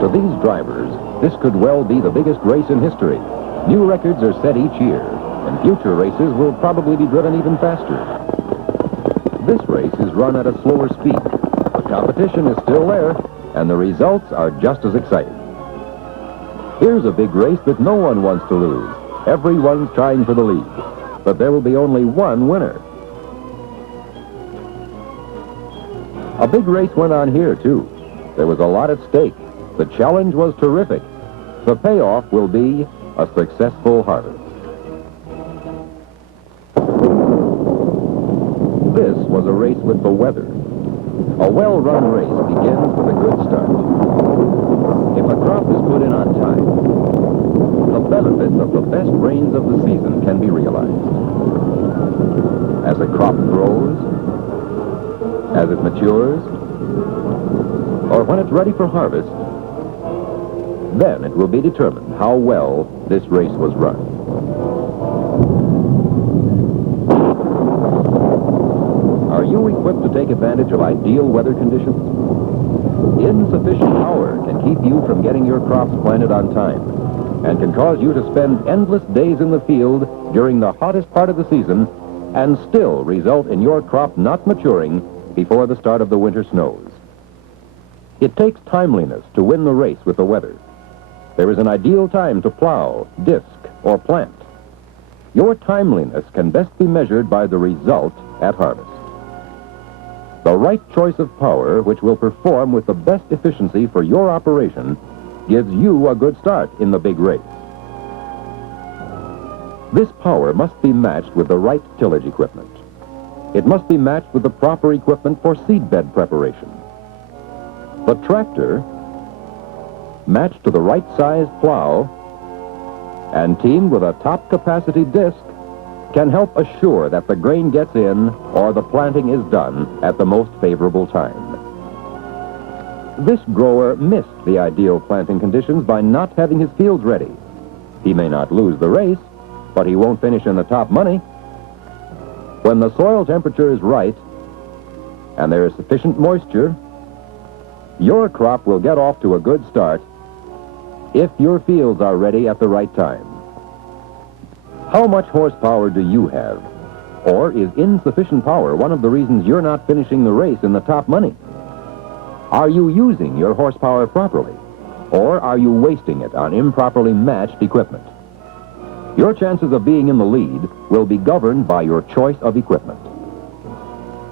To these drivers, this could well be the biggest race in history. New records are set each year, and future races will probably be driven even faster. This race is run at a slower speed. The competition is still there, and the results are just as exciting. Here's a big race that no one wants to lose. Everyone's trying for the lead, but there will be only one winner. A big race went on here, too. There was a lot at stake. The challenge was terrific. The payoff will be a successful harvest. This was a race with the weather. A well-run race begins with a good start. If a crop is put in on time, the benefits of the best rains of the season can be realized. As a crop grows, as it matures, or when it's ready for harvest, then it will be determined how well this race was run. Are you equipped to take advantage of ideal weather conditions? Insufficient power can keep you from getting your crops planted on time and can cause you to spend endless days in the field during the hottest part of the season and still result in your crop not maturing before the start of the winter snows. It takes timeliness to win the race with the weather. There is an ideal time to plow, disc, or plant. Your timeliness can best be measured by the result at harvest. The right choice of power, which will perform with the best efficiency for your operation, gives you a good start in the big race. This power must be matched with the right tillage equipment. It must be matched with the proper equipment for seedbed preparation. The tractor, matched to the right-sized plow and teamed with a top-capacity disc, can help assure that the grain gets in or the planting is done at the most favorable time. This grower missed the ideal planting conditions by not having his fields ready. He may not lose the race, but he won't finish in the top money. When the soil temperature is right and there is sufficient moisture, your crop will get off to a good start if your fields are ready at the right time. How much horsepower do you have? Or is insufficient power one of the reasons you're not finishing the race in the top money? Are you using your horsepower properly? Or are you wasting it on improperly matched equipment? Your chances of being in the lead will be governed by your choice of equipment.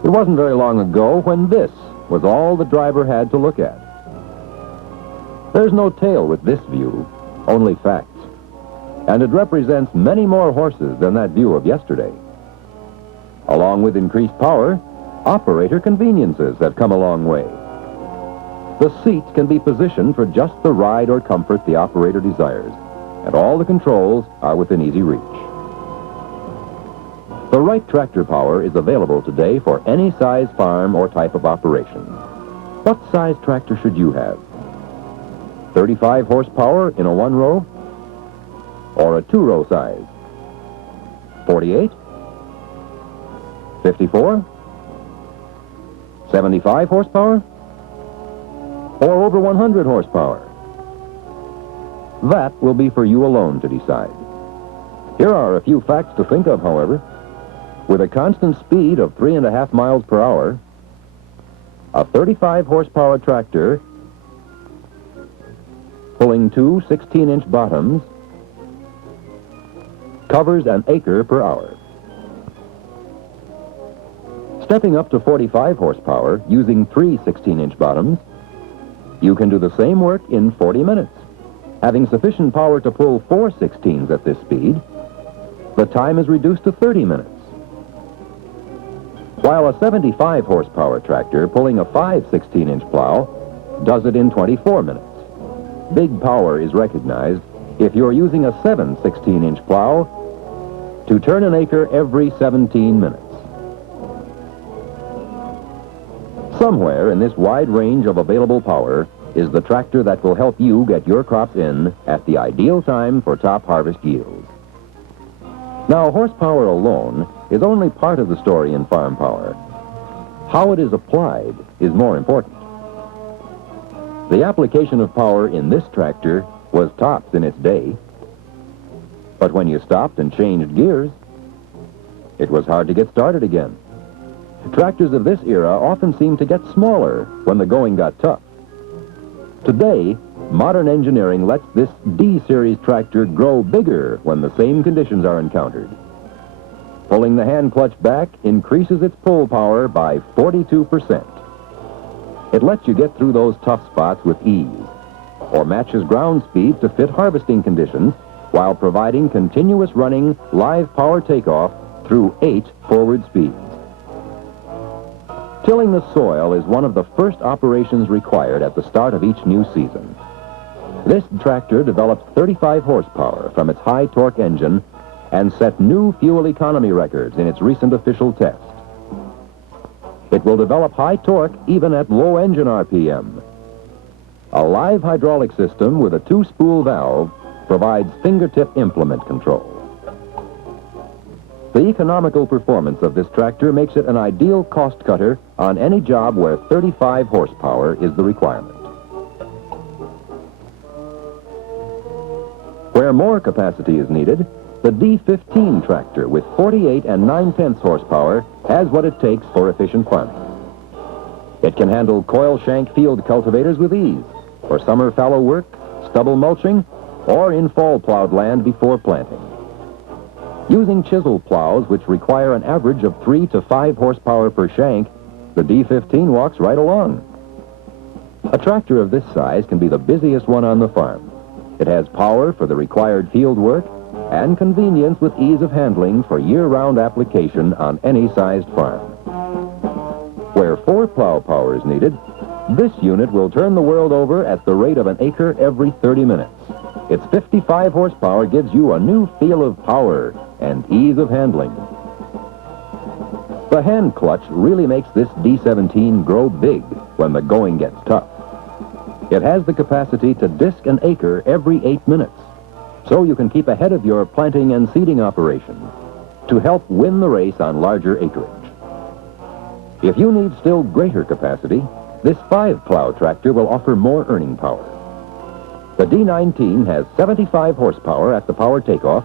It wasn't very long ago when this was all the driver had to look at. There's no tale with this view, only facts. And it represents many more horses than that view of yesterday. Along with increased power, operator conveniences have come a long way. The seats can be positioned for just the ride or comfort the operator desires, and all the controls are within easy reach. The right tractor power is available today for any size farm or type of operation. What size tractor should you have? 35 horsepower in a one-row? Or a two-row size? 48? 54? 75 horsepower? Or over 100 horsepower? That will be for you alone to decide. Here are a few facts to think of, however. With a constant speed of 3.5 miles per hour, a 35 horsepower tractor pulling two 16-inch bottoms covers an acre per hour. Stepping up to 45 horsepower using three 16-inch bottoms, you can do the same work in 40 minutes. Having sufficient power to pull four 16s at this speed, the time is reduced to 30 minutes. While a 75 horsepower tractor pulling a 5 16-inch plow does it in 24 minutes. Big power is recognized if you're using a 7 16-inch plow to turn an acre every 17 minutes. Somewhere in this wide range of available power is the tractor that will help you get your crops in at the ideal time for top harvest yields. Now, horsepower alone is only part of the story in farm power. How it is applied is more important. The application of power in this tractor was tops in its day. But when you stopped and changed gears, it was hard to get started again. Tractors of this era often seem to get smaller when the going got tough. Today, modern engineering lets this D-series tractor grow bigger when the same conditions are encountered. Pulling the hand clutch back increases its pull power by 42%. It lets you get through those tough spots with ease, or matches ground speed to fit harvesting conditions while providing continuous running live power takeoff through 8 forward speeds. Tilling the soil is one of the first operations required at the start of each new season. This tractor develops 35 horsepower from its high torque engine and set new fuel economy records in its recent official test. It will develop high torque even at low engine RPM. A live hydraulic system with a 2-spool valve provides fingertip implement control. The economical performance of this tractor makes it an ideal cost cutter on any job where 35 horsepower is the requirement. Where more capacity is needed, the D15 tractor with 48 9/10 horsepower has what it takes for efficient farming. It can handle coil shank field cultivators with ease for summer fallow work, stubble mulching, or in fall plowed land before planting. Using chisel plows, which require an average of 3 to 5 horsepower per shank, the D15 walks right along. A tractor of this size can be the busiest one on the farm. It has power for the required field work and convenience with ease of handling for year-round application on any sized farm. Where 4 plow power is needed, this unit will turn the world over at the rate of an acre every 30 minutes. Its 55 horsepower gives you a new feel of power and ease of handling. The hand clutch really makes this D17 grow big when the going gets tough. It has the capacity to disc an acre every 8 minutes, so you can keep ahead of your planting and seeding operation to help win the race on larger acreage. If you need still greater capacity, this 5-plow tractor will offer more earning power. The D19 has 75 horsepower at the power takeoff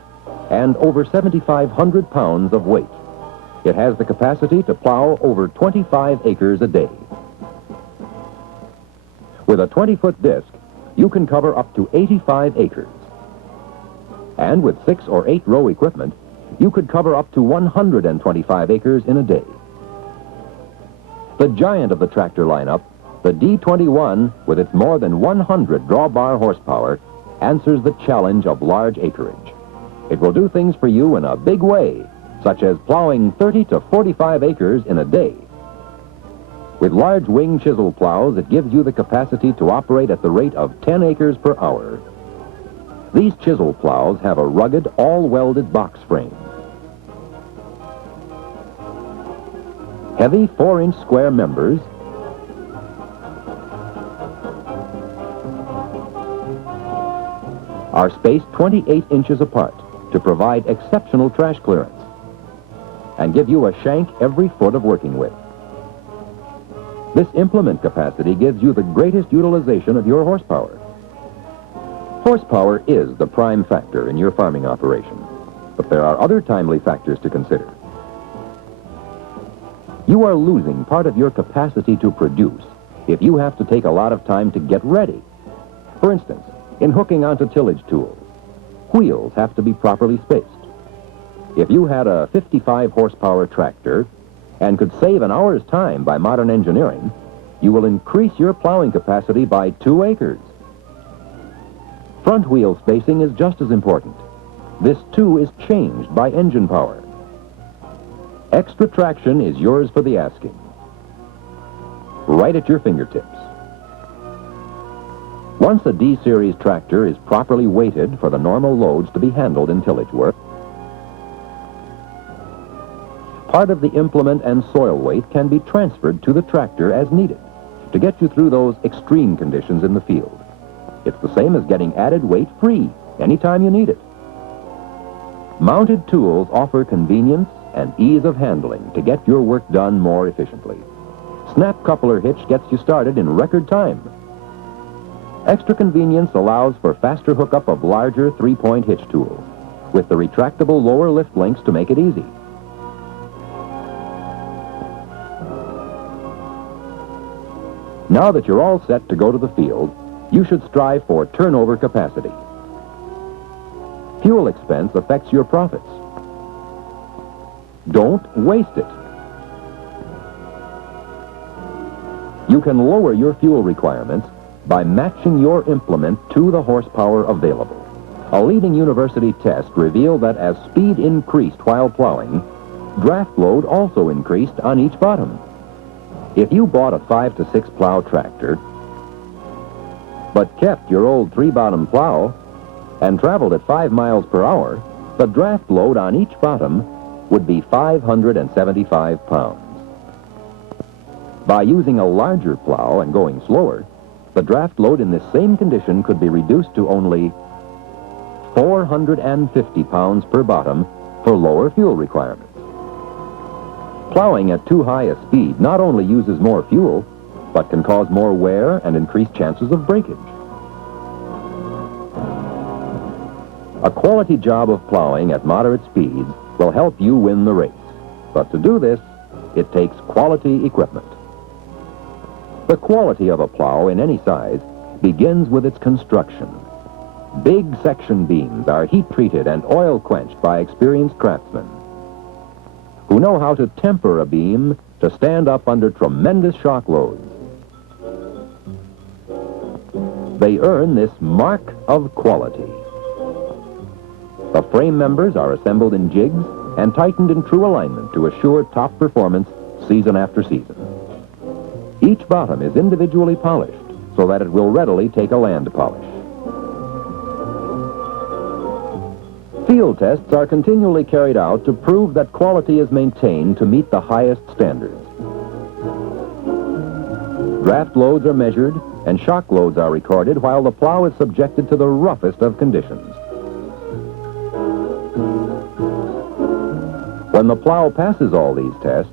and over 7,500 pounds of weight. It has the capacity to plow over 25 acres a day. With a 20-foot disc, you can cover up to 85 acres. And with 6 or 8 row equipment, you could cover up to 125 acres in a day. The giant of the tractor lineup, the D21, with its more than 100 drawbar horsepower, answers the challenge of large acreage. It will do things for you in a big way, such as plowing 30 to 45 acres in a day. With large wing chisel plows, it gives you the capacity to operate at the rate of 10 acres per hour. These chisel plows have a rugged, all-welded box frame. Heavy 4-inch square members are spaced 28 inches apart to provide exceptional trash clearance and give you a shank every foot of working width. This implement capacity gives you the greatest utilization of your horsepower. Horsepower is the prime factor in your farming operation, but there are other timely factors to consider. You are losing part of your capacity to produce if you have to take a lot of time to get ready. For instance, in hooking onto tillage tools, wheels have to be properly spaced. If you had a 55 horsepower tractor and could save an hour's time by modern engineering, you will increase your plowing capacity by 2 acres. Front wheel spacing is just as important. This too is changed by engine power. Extra traction is yours for the asking, right at your fingertips. Once a D-series tractor is properly weighted for the normal loads to be handled in tillage work, part of the implement and soil weight can be transferred to the tractor as needed to get you through those extreme conditions in the field. It's the same as getting added weight free anytime you need it. Mounted tools offer convenience and ease of handling to get your work done more efficiently. Snap coupler hitch gets you started in record time. Extra convenience allows for faster hookup of larger 3-point hitch tools, with the retractable lower lift links to make it easy. Now that you're all set to go to the field, you should strive for turnover capacity. Fuel expense affects your profits. Don't waste it. You can lower your fuel requirements by matching your implement to the horsepower available. A leading university test revealed that as speed increased while plowing, draft load also increased on each bottom. If you bought a 5 to 6 plow tractor, but kept your old 3-bottom plow and traveled at 5 miles per hour, the draft load on each bottom would be 575 pounds. By using a larger plow and going slower, the draft load in this same condition could be reduced to only 450 pounds per bottom for lower fuel requirements. Plowing at too high a speed not only uses more fuel, but can cause more wear and increased chances of breakage. A quality job of plowing at moderate speeds will help you win the race. But to do this, it takes quality equipment. The quality of a plow in any size begins with its construction. Big section beams are heat-treated and oil-quenched by experienced craftsmen who know how to temper a beam to stand up under tremendous shock loads. They earn this mark of quality. The frame members are assembled in jigs and tightened in true alignment to assure top performance season after season. Each bottom is individually polished so that it will readily take a land polish. Field tests are continually carried out to prove that quality is maintained to meet the highest standards. Draft loads are measured and shock loads are recorded while the plow is subjected to the roughest of conditions. When the plow passes all these tests,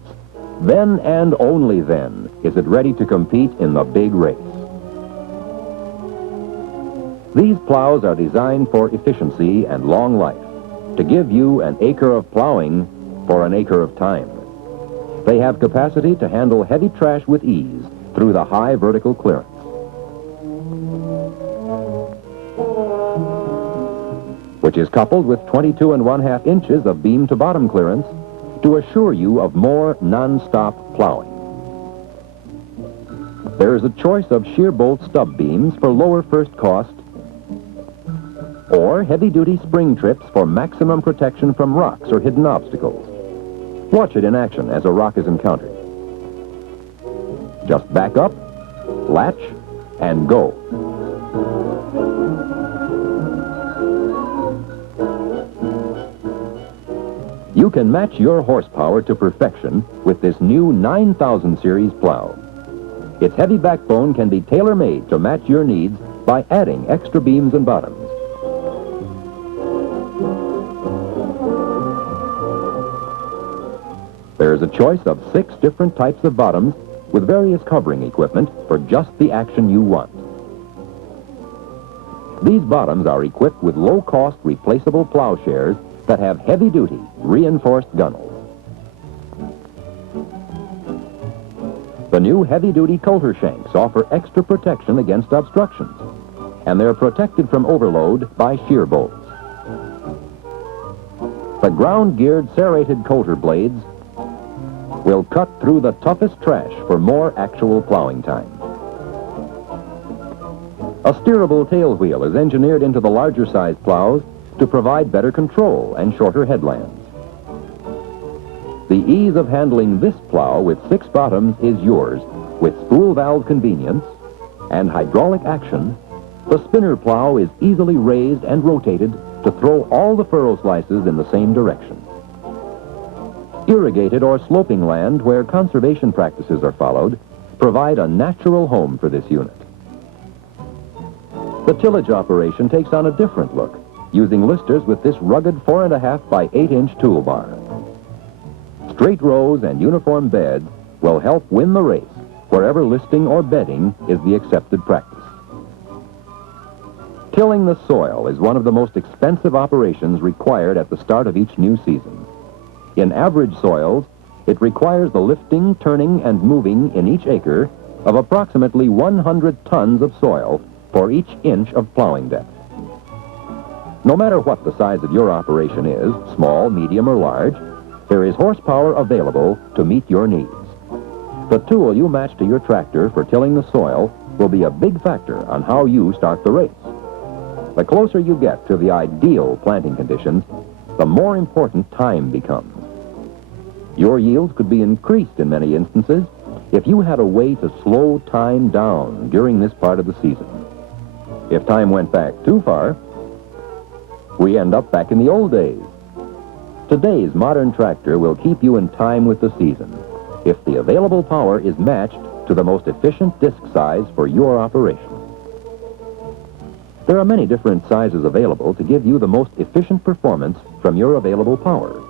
then and only then is it ready to compete in the big race. These plows are designed for efficiency and long life, to give you an acre of plowing for an acre of time. They have capacity to handle heavy trash with ease through the high vertical clearance. Which is coupled with 22½ inches of beam to bottom clearance to assure you of more non-stop plowing. There is a choice of shear bolt stub beams for lower first cost or heavy-duty spring trips for maximum protection from rocks or hidden obstacles. Watch it in action as a rock is encountered. Just back up, latch, and go. You can match your horsepower to perfection with this new 9000 series plow. Its heavy backbone can be tailor-made to match your needs by adding extra beams and bottoms. There's a choice of 6 different types of bottoms with various covering equipment for just the action you want. These bottoms are equipped with low-cost replaceable plowshares that have heavy-duty reinforced gunnels. The new heavy-duty coulter shanks offer extra protection against obstructions, and they're protected from overload by shear bolts. The ground-geared serrated coulter blades will cut through the toughest trash for more actual plowing time. A steerable tail wheel is engineered into the larger size plows to provide better control and shorter headlands. The ease of handling this plow with 6 bottoms is yours. With spool valve convenience and hydraulic action, the spinner plow is easily raised and rotated to throw all the furrow slices in the same direction. Irrigated or sloping land where conservation practices are followed provide a natural home for this unit. The tillage operation takes on a different look, using listers with this rugged 4½ by 8-inch toolbar. Straight rows and uniform beds will help win the race wherever listing or bedding is the accepted practice. Tilling the soil is one of the most expensive operations required at the start of each new season. In average soils, it requires the lifting, turning, and moving in each acre of approximately 100 tons of soil for each inch of plowing depth. No matter what the size of your operation is, small, medium, or large, there is horsepower available to meet your needs. The tool you match to your tractor for tilling the soil will be a big factor on how you start the race. The closer you get to the ideal planting conditions, the more important time becomes. Your yields could be increased in many instances if you had a way to slow time down during this part of the season. If time went back too far, we end up back in the old days. Today's modern tractor will keep you in time with the season if the available power is matched to the most efficient disc size for your operation. There are many different sizes available to give you the most efficient performance from your available power.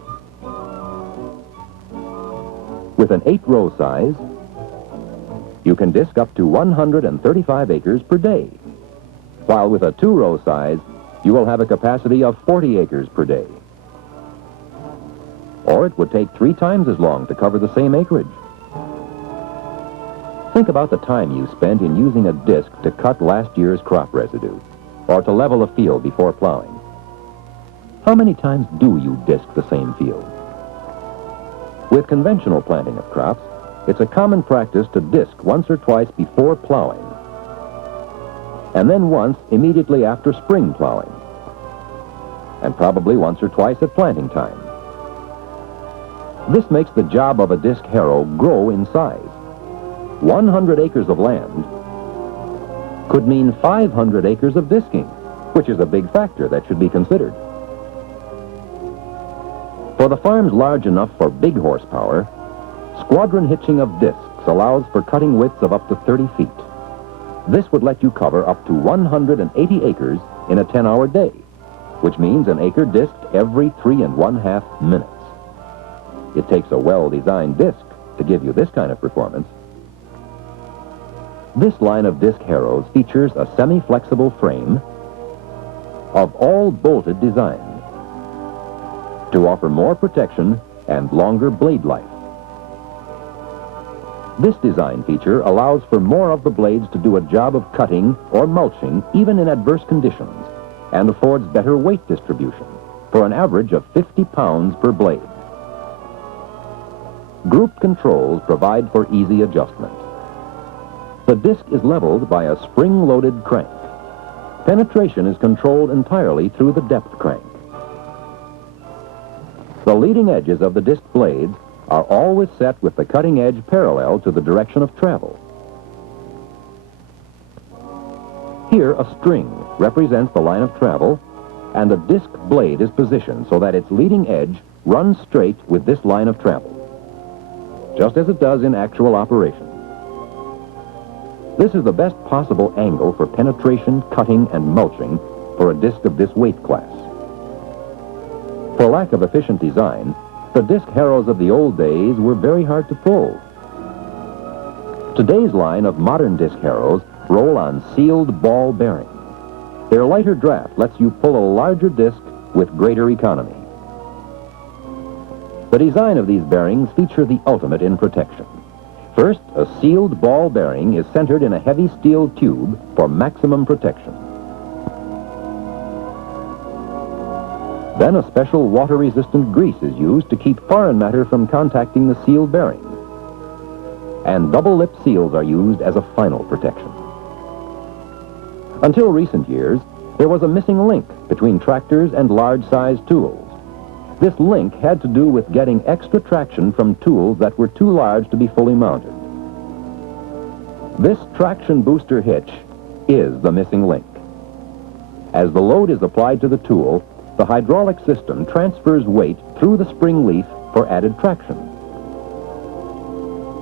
With an 8-row size, you can disc up to 135 acres per day, while with a 2-row size, you will have a capacity of 40 acres per day. Or it would take 3 times as long to cover the same acreage. Think about the time you spent in using a disc to cut last year's crop residue, or to level a field before plowing. How many times do you disc the same field? With conventional planting of crops, it's a common practice to disc once or twice before plowing, and then once immediately after spring plowing, and probably once or twice at planting time. This makes the job of a disc harrow grow in size. 100 acres of land could mean 500 acres of disking, which is a big factor that should be considered. For the farms large enough for big horsepower, squadron hitching of discs allows for cutting widths of up to 30 feet. This would let you cover up to 180 acres in a 10-hour day, which means an acre disked every 3½ minutes. It takes a well-designed disc to give you this kind of performance. This line of disc harrows features a semi-flexible frame of all bolted design to offer more protection and longer blade life. This design feature allows for more of the blades to do a job of cutting or mulching even in adverse conditions, and affords better weight distribution for an average of 50 pounds per blade. Group controls provide for easy adjustment. The disc is leveled by a spring-loaded crank. Penetration is controlled entirely through the depth crank. The leading edges of the disc blades are always set with the cutting edge parallel to the direction of travel. Here, a string represents the line of travel, and the disc blade is positioned so that its leading edge runs straight with this line of travel, just as it does in actual operation. This is the best possible angle for penetration, cutting, and mulching for a disc of this weight class. For lack of efficient design, the disc harrows of the old days were very hard to pull. Today's line of modern disc harrows roll on sealed ball bearings. Their lighter draft lets you pull a larger disc with greater economy. The design of these bearings feature the ultimate in protection. First, a sealed ball bearing is centered in a heavy steel tube for maximum protection. Then a special water-resistant grease is used to keep foreign matter from contacting the sealed bearing. And double-lip seals are used as a final protection. Until recent years, there was a missing link between tractors and large-sized tools. This link had to do with getting extra traction from tools that were too large to be fully mounted. This traction booster hitch is the missing link. As the load is applied to the tool, the hydraulic system transfers weight through the spring leaf for added traction.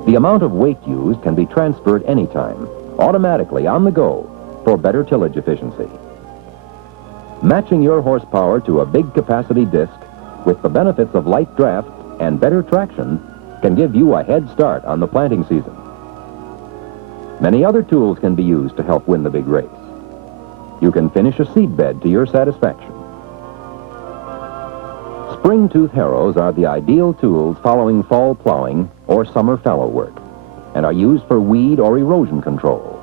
The amount of weight used can be transferred anytime, automatically on the go, for better tillage efficiency. Matching your horsepower to a big capacity disc with the benefits of light draft and better traction can give you a head start on the planting season. Many other tools can be used to help win the big race. You can finish a seed bed to your satisfaction. Spring tooth harrows are the ideal tools following fall plowing or summer fallow work and are used for weed or erosion control.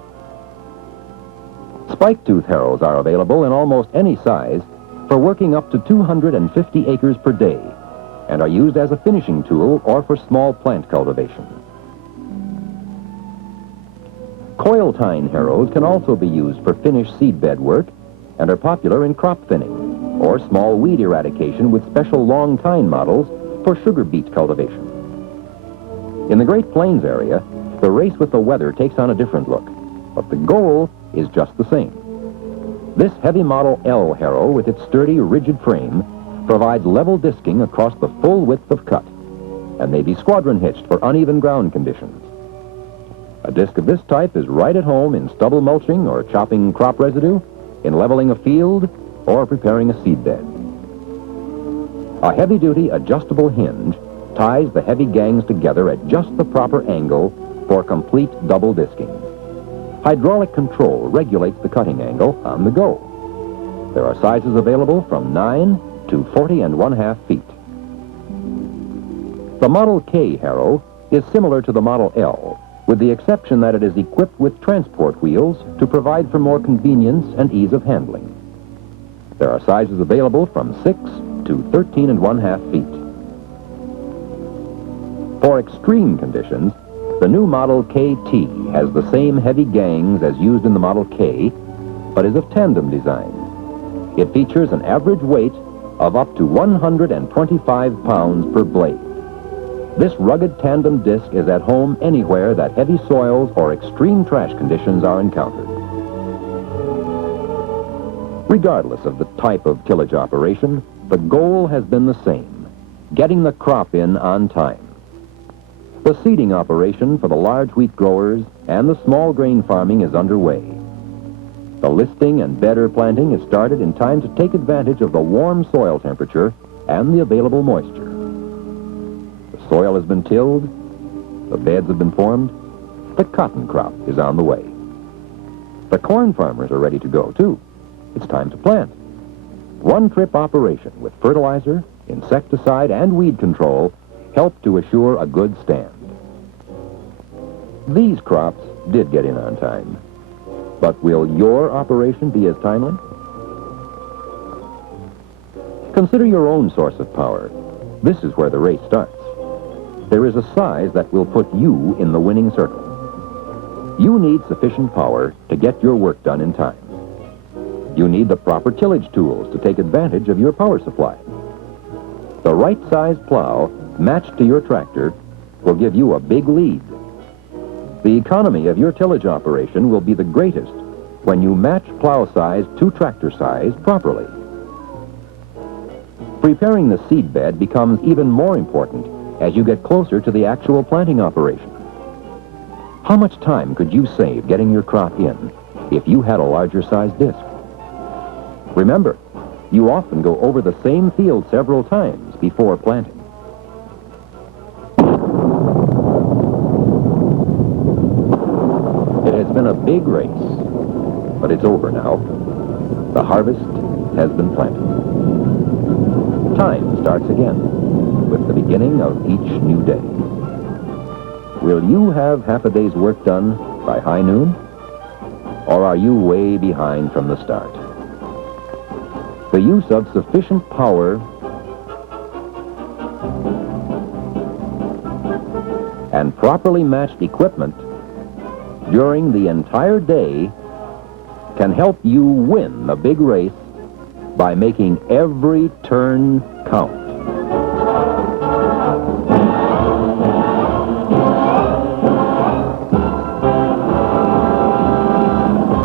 Spike tooth harrows are available in almost any size for working up to 250 acres per day and are used as a finishing tool or for small plant cultivation. Coil tine harrows can also be used for finished seed bed work and are popular in crop thinning or small weed eradication with special long tine models for sugar beet cultivation. In the Great Plains area, the race with the weather takes on a different look, but the goal is just the same. This heavy model L harrow with its sturdy, rigid frame provides level disking across the full width of cut and may be squadron hitched for uneven ground conditions. A disc of this type is right at home in stubble mulching or chopping crop residue, in leveling a field, or preparing a seed bed. A heavy-duty adjustable hinge ties the heavy gangs together at just the proper angle for complete double disking. Hydraulic control regulates the cutting angle on the go. There are sizes available from 9 to 40½ feet. The Model K harrow is similar to the Model L, with the exception that it is equipped with transport wheels to provide for more convenience and ease of handling. There are sizes available from 6 to 13½ feet. For extreme conditions, the new Model KT has the same heavy gangs as used in the Model K, but is of tandem design. It features an average weight of up to 125 pounds per blade. This rugged tandem disc is at home anywhere that heavy soils or extreme trash conditions are encountered. Regardless of the type of tillage operation, the goal has been the same: getting the crop in on time. The seeding operation for the large wheat growers and the small grain farming is underway. The listing and bedder planting is started in time to take advantage of the warm soil temperature and the available moisture. The soil has been tilled, the beds have been formed, the cotton crop is on the way. The corn farmers are ready to go, too. It's time to plant. One-trip operation with fertilizer, insecticide, and weed control help to assure a good stand. These crops did get in on time, but will your operation be as timely? Consider your own source of power. This is where the race starts. There is a size that will put you in the winning circle. You need sufficient power to get your work done in time. You need the proper tillage tools to take advantage of your power supply. The right size plow matched to your tractor will give you a big lead. The economy of your tillage operation will be the greatest when you match plow size to tractor size properly. Preparing the seed bed becomes even more important as you get closer to the actual planting operation. How much time could you save getting your crop in if you had a larger size disc? Remember, you often go over the same field several times before planting. It has been a big race, but it's over now. The harvest has been planted. Time starts again with the beginning of each new day. Will you have half a day's work done by high noon? Or are you way behind from the start? The use of sufficient power and properly matched equipment during the entire day can help you win the big race by making every turn count.